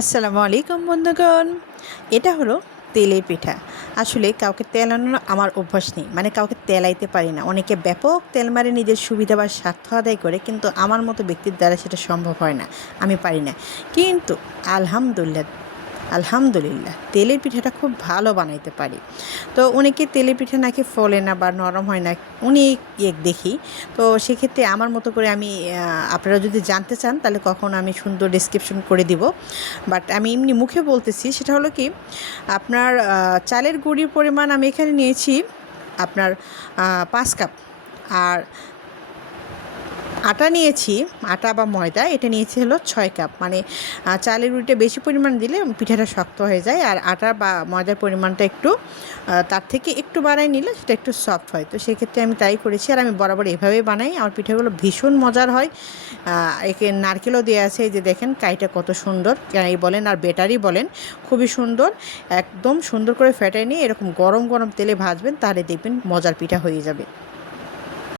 আসসালামু আলাইকুম বন্ধুগণ। এটা হলো তেলের পিঠা। আসলে কাউকে তেলানোর আমার অভ্যাস নেই, মানে কাউকে তেলাইতে পারি না। অনেকে ব্যাপক তেল মারে নিজের সুবিধা বা স্বার্থ আদায় করে, কিন্তু আমার মতো ব্যক্তির দ্বারা সেটা সম্ভব হয় না, আমি পারি না। কিন্তু আলহামদুলিল্লাহ আলহামদুলিল্লাহ তেলের পিঠাটা খুব ভালো বানাইতে পারি। তো অনেকে তেলের পিঠা নাকি ফলে না বা নরম হয় না, অনেক দেখি। তো সেক্ষেত্রে আমার মতো করে আমি আপনারা যদি জানতে চান তাহলে কখনো আমি সুন্দর ডিসক্রিপশন করে দিব। বাট আমি এমনি মুখে বলতেছি, সেটা হলো কি, আপনার চালের গুঁড়ির পরিমাণ আমি এখানে নিয়েছি আপনার 5 কাপ। আর আটা নিয়েছি, আটা বা ময়দা এটা নিয়েছি হলো 6 কাপ। মানে চালের গুঁড়িটা বেশি পরিমাণ দিলে পিঠাটা শক্ত হয়ে যায়, আর আটা বা ময়দার পরিমাণটা একটু তার থেকে একটু বাড়ায় নিলে সেটা একটু সফট হয়। তো সেক্ষেত্রে আমি তাই করেছি, আর আমি বরাবর এভাবেই বানাই। আমার পিঠাগুলো ভীষণ মজার হয়। একে নারকেলও দেওয়া আছে, এই যে দেখেন কাইটা কত সুন্দর, কাই বলেন আর বেটারই বলেন, খুবই সুন্দর। একদম সুন্দর করে ফেটাই নিয়ে এরকম গরম গরম তেলে ভাজবেন, তাহলে দেখবেন মজার পিঠা হয়ে যাবে।